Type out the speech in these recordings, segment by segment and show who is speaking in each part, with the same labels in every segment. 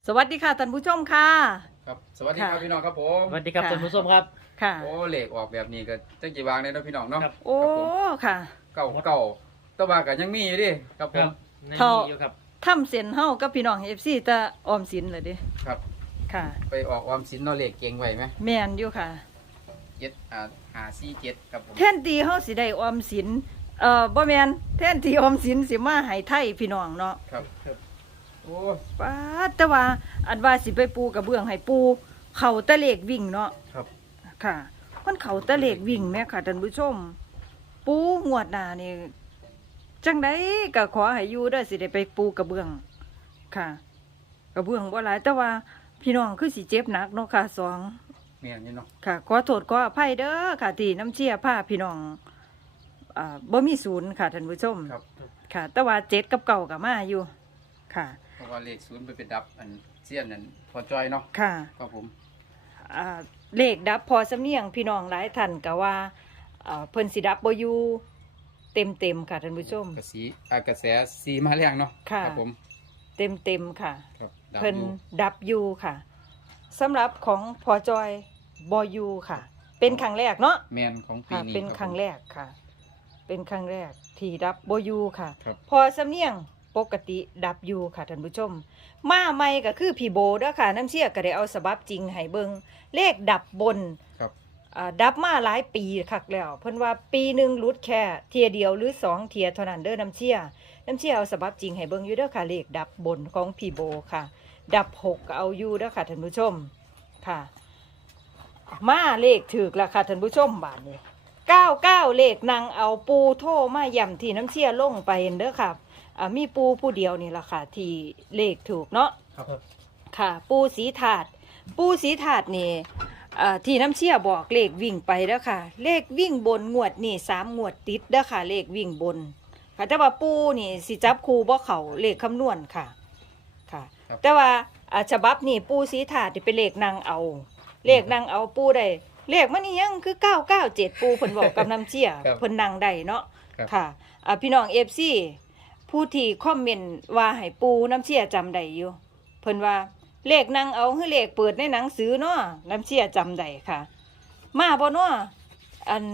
Speaker 1: สวัสดีค่ะท่านผู้ชมค่ะ
Speaker 2: ครับสวัสดีครับพี่น้องครับผม
Speaker 3: สวัสดีครับท่านผู้ชมครับ
Speaker 1: ค่ะ
Speaker 2: โอ้เหล็กออกแบบนี้ก็จังจีวางเลยเนาะพี่น้องเนาะ
Speaker 3: ครับ
Speaker 1: โอ้ค่ะ
Speaker 2: เก่าแต่ว่าก็ยังมีอยู่ดิครับผ
Speaker 3: ครั
Speaker 2: ม
Speaker 3: บใน
Speaker 1: เขา
Speaker 3: นี้อยู่ครับ
Speaker 1: ทำเส้นเฮากับพี่น้อง FC ตะออมสินเลยเดิ
Speaker 2: ครับ
Speaker 1: ค่ะ
Speaker 2: ไปออกออมสินเนาะเหล็กเก่งไว้ไหม
Speaker 1: แม่นอยู่ค่ะ
Speaker 2: 7 5 4 7ครับผม
Speaker 1: แทนที่เฮาสิได้ออมสินบ่แม่นแทนที่ออมสินสิมาให้ไทยพี่น้องเนาะ
Speaker 2: ครับโอ้
Speaker 1: ป้าดแต่ว่าอันว่าสิไปปูกระเบื้องให้ปูเข้าตะเลขวิ่งเนาะ
Speaker 2: ครับ
Speaker 1: ค่ะมันเข้าตะเลขวิ่งแม่ค่ะท่านผู้ชม ปูงวดหน้านี่จังไดก็ขอให้อยู่เด้อสิได้ไปปูกระเบื้องค่ะ กระเบื้องบ่หลายแต่ว่าพี่น้องคือสิเจ็บหนักเนาะค่ะสอง
Speaker 2: แม่นอยู่เนาะ
Speaker 1: ค่ะขอโทษขออภัยเด้อค่ะที่น้ำเชี่ยผ้าพี่น้องบ่มีศูนย์ค่ะท่านผู้ชม
Speaker 2: ครับ
Speaker 1: ค่ะ แต่ว่า7กับเก่าก็มาอยู่ค่ะ
Speaker 2: เพราะว่าเลขศูนย์ไปเป็นดับอันเสี้ยนนั่นพอจอยเนาะ
Speaker 1: ค่ะ
Speaker 2: ครับผม
Speaker 1: เลขดับพอสำเนียงพี่น้องหลายท่านก็ว่าเพิ่นสิดับบ่อยู่เต็มค่ะท่านผู้ชม
Speaker 2: กระแสสีมาแรงเนาะ
Speaker 1: ค่ะ
Speaker 2: ครับผม
Speaker 1: เต็มค่ะ
Speaker 2: ครับดับ
Speaker 1: เพิ่น
Speaker 2: อยู่
Speaker 1: ดับอยู่ค่ะสำหรับของพอจอยบอยู่ค่ะ เป็นครั้งแรกเนาะ
Speaker 2: แม่นของปี
Speaker 1: ค่ะ
Speaker 2: นี้
Speaker 1: เป็นครั้งแรกค่ะ เป็นครั้งแรกที่ดับบอยู่ค่ะ
Speaker 2: ครับ
Speaker 1: พอสำเนียงปกติดับอยู่ค่ะท่านผู้ชม มาใหม่ก็คือพี่โบเด้อค่ะน้ำเชี่ยก็ได้เอาฉบับจริงให้เบิงเลขดับบน
Speaker 2: ครับ
Speaker 1: ดับมาหลายปีคักแล้วเพิ่นว่าปีหนึงหลุดแค่เทียเดียวหรือ2เทียเท่านั้นเด้อน้ำเชี่ยเอาฉบับจริงให้เบิงอยู่เด้อค่ะเลขดับบนของพี่โบค่ะ ดับ6ก็เอาอยู่เด้อค่ะท่านผู้ชมค่ะ มาเลขถูกแล้วค่ะท่านผู้ชมบาทนี้99เลขนางเอาปูโทรมาย่ำที่น้ำเชี่ยลงไปเด้อค่ะมีปูผู้เดียวนี่ล่ะค่ะที่เลขถูกเนาะ
Speaker 2: ครับ
Speaker 1: ค่ะ ปูสีถาดนี่ที่น้ำเชี่ยบอกเลขวิ่งไปเด้อค่ะ เลขวิ่งบนงวดนี่3งวดติดเด้อค่ะ เลขวิ่งบนค่ะแต่ว่าปูนี่สิจับคูบ่เข้าเลขคำนวณค่ะค่ะ
Speaker 2: ครับ
Speaker 1: แต่ว่าฉบับนี่ปูสีถาดนี่เป็นเลขนางเอา เลขนางเอาปูได้เลขมันนี่ยังคือ997ปูเพิ่นบอกกับน้ำเชี่ย
Speaker 2: ครับ
Speaker 1: เพิ่นนางได้เนาะ
Speaker 2: ครับ
Speaker 1: ค่ะพี่น้อง FC ผู้ที่คอมเมนต์ว่าให้ปูน้ำเชี่ยจำได้อยู่เพิ่นว่าเลขนางเอาคือเลขเปิดในหนังสือเนาะน้ำเชี่ยจำได้ค่ะ มาบ่เนาะอัน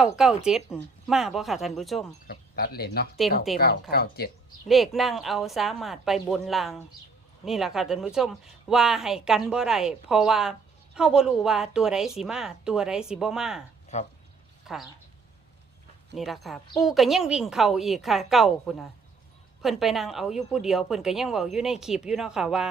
Speaker 1: 997มาบ่ค่ะท่านผู้ชม
Speaker 2: ครับตัดเลนเนาะ
Speaker 1: เต็ม
Speaker 2: ก้า
Speaker 1: ค่ะ
Speaker 2: เก้าเจ็ด
Speaker 1: เลขนั่งเอาสามารถไปบนลาง นี่แหละค่ะท่านผู้ชมว่าให้กันบ่ได้เพราะว่าเฮาบ่รู้ว่าตัวใดสิมาตัวใดสิบ่มา
Speaker 2: ครับ
Speaker 1: ค่ะ นี่ล่ะค่ะ ปู่ก็ยังวิ่งเข้าอีกค่ะเก่าพุ่นน่ะเพิ่นไปนั่งเอาอยู่ผู้เดียวเพิ่นก็ยังเว้าอยู่ในคลิปอยู่เนาะค่ะว่า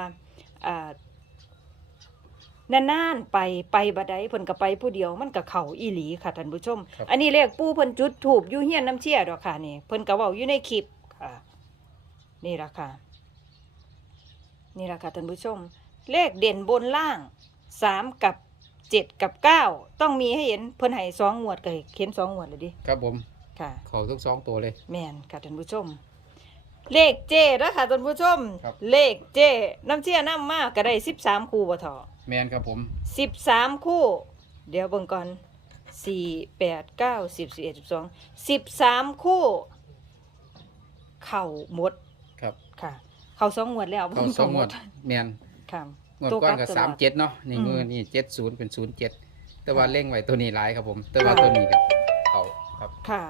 Speaker 1: นานๆไปบัดใดเพิ่นก็ไปผู้เดียวมันก็เข้าอีหลีค่ะท่านผู้ชม
Speaker 2: ครับ
Speaker 1: อันนี้เลขปู่เพิ่นจุดธูปอยู่เฮียนน้ำเชี่ยดอกค่ะนี่เพิ่นก็เว้าอยู่ในคลิปค่ะ นี่ล่ะค่ะ นี่ล่ะค่ะท่านผู้ชม เลขเด่นบนล่าง3กับ7กับ9ต้องมีให้เห็นเพิ่นให้2งวดก็เขียน2งวดเลยดิ
Speaker 2: ครับผม
Speaker 1: ค่ะ
Speaker 2: ขอทุก2ตัวเลย
Speaker 1: แม่นค่ะท่านผู้ชม เลขเจแล้วค่ะท่านผู้ชม
Speaker 2: ครับ
Speaker 1: เลขเจน้ำเชี่ยน้ำมากก็ได้13คู่บ่เถาะ
Speaker 2: แมนครับผม
Speaker 1: 13คู่ เดี๋ยวเบิ่งก่อน4 8 9 10 11 12 13คู่ เข้าหมด
Speaker 2: ครับ
Speaker 1: ค่ะ เข้า2งวดแล้ว
Speaker 2: เขาสองงวดแมน
Speaker 1: ค่ะ
Speaker 2: งวด
Speaker 1: ตัว
Speaker 2: ก้อน
Speaker 1: ลั
Speaker 2: กับ
Speaker 1: ตลอด
Speaker 2: 37เนาะนี่
Speaker 1: อืม
Speaker 2: มือนี่70เป็น07แต่ว่าเล่งไว้ตัวนี้หลายครับผม แต่ว่าตัวนี้ก็เขาครับ
Speaker 1: ค่ะ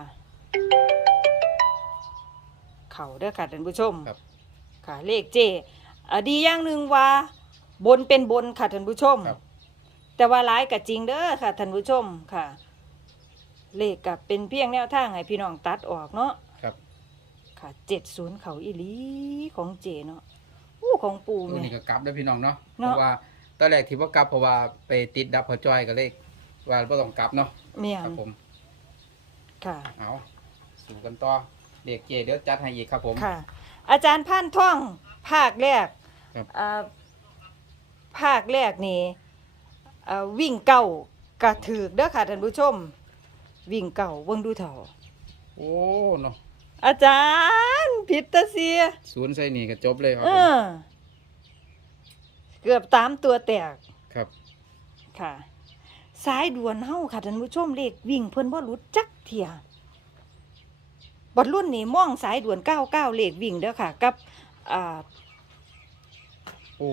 Speaker 1: เข้าเด้อค่ะท่านผู้ชม
Speaker 2: ครับ
Speaker 1: ค่ะ เลขเจดีอย่างหนึ่งว่า บนเป็นบนค่ะท่านผู้ชม
Speaker 2: ครับ
Speaker 1: แต่ว่าร้ายกับจริงเด้อค่ะท่านผู้ชมค่ะ เลขกับเป็นเพียงแนวทางให้พี่น้องตัดออกเนาะ
Speaker 2: ครับ
Speaker 1: ค่ะ70เขาอีหลีของเจเนาะของปู่
Speaker 2: ตัว
Speaker 1: แม่
Speaker 2: นี้ก็กลับเด้อพี่น้องเนาะเพ
Speaker 1: เนาะ
Speaker 2: ราะว่าตอนแรกที่ว่ากลับเพราะว่าไปติดดับพอจอยก็เลยว่าบ่ต้องกลับเนาะ
Speaker 1: แม่น
Speaker 2: ครับผม
Speaker 1: ค่ะ
Speaker 2: เอาสู่กันต่อเด็กเจเดี๋ยวจัดให้อีกครับผม
Speaker 1: ค่ะ อาจารย์พันท่องภาคแรก
Speaker 2: ครับ
Speaker 1: ภาคแรกนี่วิ่งเก่ากระถือกเด้อค่ะท่านผู้ชม วิ่งเก่าเบิ่งดูเถา
Speaker 2: โอ้เนาะ
Speaker 1: อาจารย์ผิดตะเสีย
Speaker 2: ศูนย์ใส่นี่ก็จบเลยครับ
Speaker 1: เอ
Speaker 2: ผม
Speaker 1: อเกือบตามตัวแตก
Speaker 2: ครับ
Speaker 1: ค่ะสายด่วนเฮาค่ะท่านผู้ชมเลขวิ่งเพิ่นบ่หลุดจักเที่ยบัดรุ่นนี่มองสายด่วน99เลขวิ่งเด้อค่ะ กับ
Speaker 2: โอ้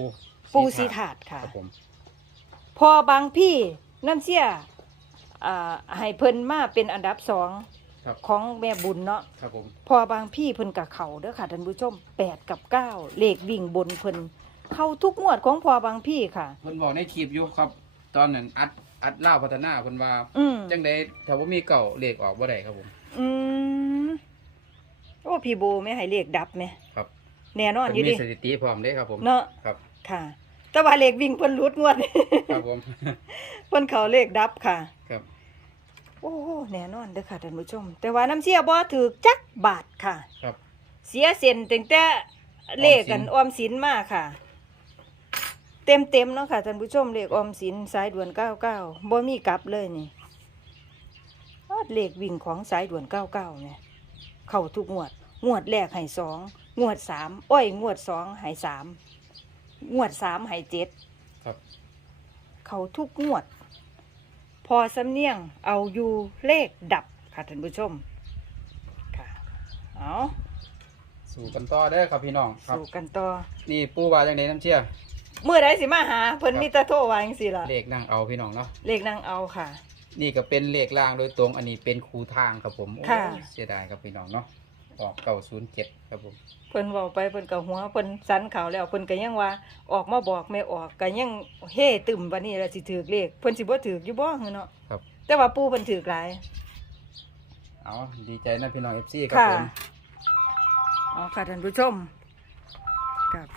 Speaker 1: ปูสีถาดค่ะ
Speaker 2: ครับผม
Speaker 1: พอบางพี่น้ำเชี่ยให้เพิ่นมาเป็นอันดับสอง
Speaker 2: ครับ
Speaker 1: ของแม่บุญเนาะ
Speaker 2: ครับผม
Speaker 1: พอบางพี่เพิ่นกับเขาเด้อค่ะท่านผู้ชม8 กับ 9เลขวิ่งบนเพิ่นเข้าทุกงวดของพอบางพี่ค่ะ
Speaker 2: เพิ่นบอกในคลิปอยู่ครับ ตอนนั้นอัดล่าวพัฒนาเพิ่นว่า
Speaker 1: อืม
Speaker 2: จังได๋ถ้าบ่มีเก่าเลขออกบ่ได้ครับผม
Speaker 1: อืมโอ้พี่โบไม่ให้เลขดับไหม
Speaker 2: ครับ
Speaker 1: แน่นอนอ
Speaker 2: เพิ่
Speaker 1: ยู่
Speaker 2: นมี
Speaker 1: ดิ
Speaker 2: สถิติพร้อมเด้ครับผม
Speaker 1: เนาะ
Speaker 2: ครับ
Speaker 1: ค่ะ แต่ว่าเลขวิ่งเพิ่นหลุดงวด
Speaker 2: ครับผม
Speaker 1: เพิ่นเขาเลขดับค่ะ
Speaker 2: ครับ
Speaker 1: โอ้แน่นอนเด้อค่ะท่านผู้ชม แต่ว่าน้ำเสียบ่ถือจักบาทค่ะ
Speaker 2: ครับ
Speaker 1: เสียเส้นตั้งแต่เลขกันออมสินมาค่ะ เต็มเนาะค่ะท่านผู้ชมเลขออมสินสายด่วน99บ่มีกลับเลยนี่เลขวิ่งของสายด่วน99เนี่ยเข้าทุกงวดแรกให้2งวด3งวด2ให้3งวด3ให้7
Speaker 2: ครับ
Speaker 1: เข้าทุกงวด พอสำเนียงเอาอยู่เลขดับค่ะท่านผู้ชมค่ะเอา
Speaker 2: สู่กันต่อเด้อครับพี่น้องครับ
Speaker 1: สู่กันต่อ
Speaker 2: นี่ปู่ว่าจังได๋น้ำเชี่ย
Speaker 1: เมื่อใดสิมาหาเพิ่น
Speaker 2: ครับ
Speaker 1: มีแต่โทรว่าจังซี่ล่ะ
Speaker 2: เลขนั่งเอาพี่น้องเนาะ
Speaker 1: เลขนางเอาค่ะ
Speaker 2: นี่ก็เป็นเลขล่างโดยตรง อันนี้เป็นครูทางครับผมโอ้
Speaker 1: ค่ะ
Speaker 2: เสียดายครับพี่น้องเนาะออก907ครับผม
Speaker 1: เพิ่นเว้าไปเพิ่นก็หัวเพิ่นสันเขาแล้วเพิ่นก็ยังว่าออกมาบอกไม่ออกก็ยังเฮ่ตึมบัดนี้ล่ะสิถูกเลขเพิ่นสิบ่ถูกอยู่บ่หือเนาะ
Speaker 2: ครับ
Speaker 1: แต่ว่าปู่เพิ่นถูกหลาย
Speaker 2: เอาดีใจนะพี่น้อง FC ครับ
Speaker 1: ค่ะ
Speaker 2: ผม
Speaker 1: เอาค่ะท่านผู้ชมกับ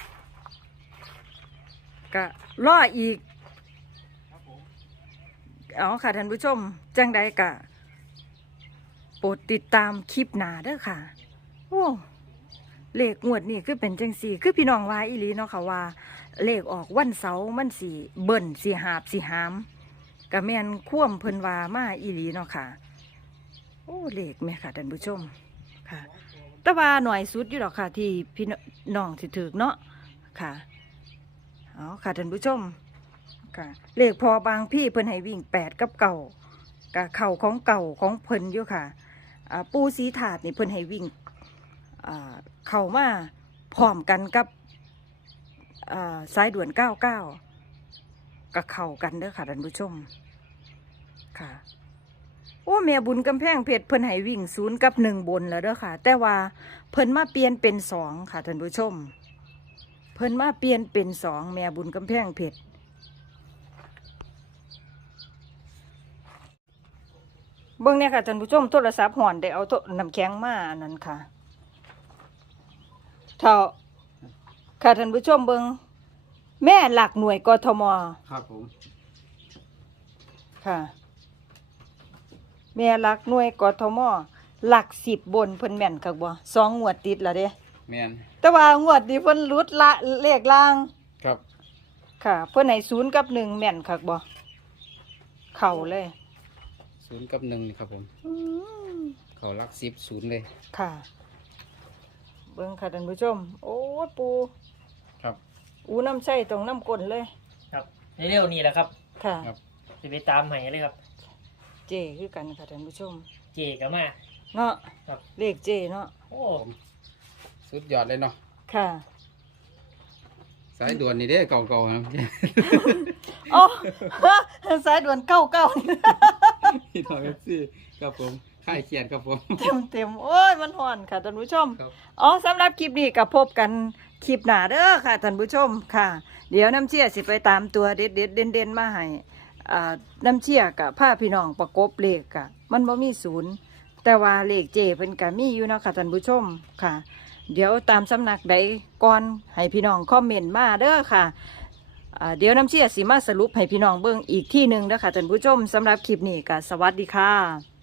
Speaker 1: ก็รออีกเอาค่ะท่านผู้ชมจังใดกะโปรดติดตามคลิปหน้าเด้อค่ะโอ้เลขงวดนี่คือเป็นจังสี่คือพี่น้องว่าอีหลีเนาะค่ะว่าเลขออกวันเสาร์มันสีเบิ่นสีหาบสีหามกะแม่นคว่ำเพิ่นว่ามาอีหลีเนาะค่ะโอ้เลขแม่ค่ะท่านผู้ชมค่ะ แต่ว่าหน่อยสุดอยู่หรอกค่ะที่พี่น้องสิถือเนาะค่ะเอาค่ะท่านผู้ชมค่ะเลขพอบางพี่เพิ่นให้วิ่ง8 กับเก่ากะเข่าของเก่าของเพิ่นอยู่ค่ะปูสีถาดนี่เพิ่นให้วิ่งเข่ามาพร้อมกันกับสายด่วน99กะเข่ากันเด้อค่ะท่านผู้ชมค่ะโอ้แม่บุญกำแพงเพชรเพิ่นให้วิ่ง0 กับ 1บนแล้วเด้อค่ะแต่ว่าเพิ่นมาเปลี่ยนเป็น2ค่ะท่านผู้ชมเพิ่นมาเปลี่ยนเป็น2แม่บุญกำแพงเพชรเบิ่งเนี่ยค่ะท่านผู้ชมโทรศัพท์ห่อนได้เอาน้ำแข็งมาอันนั้นค่ะเท่าค่ะท่านผู้ชมเบิ่งแม่หลักหน่วยกทม
Speaker 2: ครับผม
Speaker 1: ค่ะแม่หลักหน่วยกทมหลัก10บนเพิ่นแม่นคักบ่2งวดติดแล้วเด้
Speaker 2: แม่น
Speaker 1: แต่ว่างวดนี้เพิ่นหลุดละเลขล่าง
Speaker 2: ครับ
Speaker 1: ค่ะ เพิ่นให้0 กับ 1แม่นคักบ่เข้าเลย
Speaker 2: 0 กับ 1นี่ครับผม
Speaker 1: อืม
Speaker 2: เขาหลัก10 0เลย
Speaker 1: ค่ะ เบิ่งค่ะท่านผู้ชม โอ้ยปู
Speaker 2: ครับ
Speaker 1: อูน้ำใส่ตรงน้ำก้นเลย
Speaker 3: ครับเร็วๆนี่แหละครับ
Speaker 1: ค่ะ
Speaker 2: ครับ
Speaker 3: จะไปตามให้เลยครับ
Speaker 1: เจคือกันค่ะท่านผู้ชม
Speaker 3: เจก็มา
Speaker 1: เนาะ
Speaker 3: ครับ
Speaker 1: เลขเจเนาะ
Speaker 3: โอ้
Speaker 2: สุดยอดเลยเนาะ
Speaker 1: ค่ะ
Speaker 2: สายด่วนนี่เด้เก่าๆนะ
Speaker 1: โอ้ สายด่วน99
Speaker 2: พี่น้อง FC ครับผมค่ายเขียนครับผม
Speaker 1: เต็มโอ้ยมันห่อนค่ะท่านผู้ชม
Speaker 2: ครับ
Speaker 1: อ๋อสำหรับคลิปนี้ก็พบกันคลิปหน้าเด้อค่ะท่านผู้ชมค่ะ เดี๋ยวน้ำเชี่ยสิไปตามตัวเด็ดเด่นมาให้น้ำเชี่ยกับผ้าพี่น้องประกบเลขกะมันบ่มีศูนย์แต่ว่าเลขเจเพิ่นก็มีอยู่เนาะค่ะท่านผู้ชมค่ะ เดี๋ยวตามสำนักใดก่อนให้พี่น้องคอมเมนต์มาเด้อค่ะเดี๋ยวน้ำเชี่ยสิมาสรุปให้พี่น้องเบิ่งอีกที่หนึ่งเด้อค่ะท่านผู้ชมสำหรับคลิปนี้ก็สวัสดีค่ะ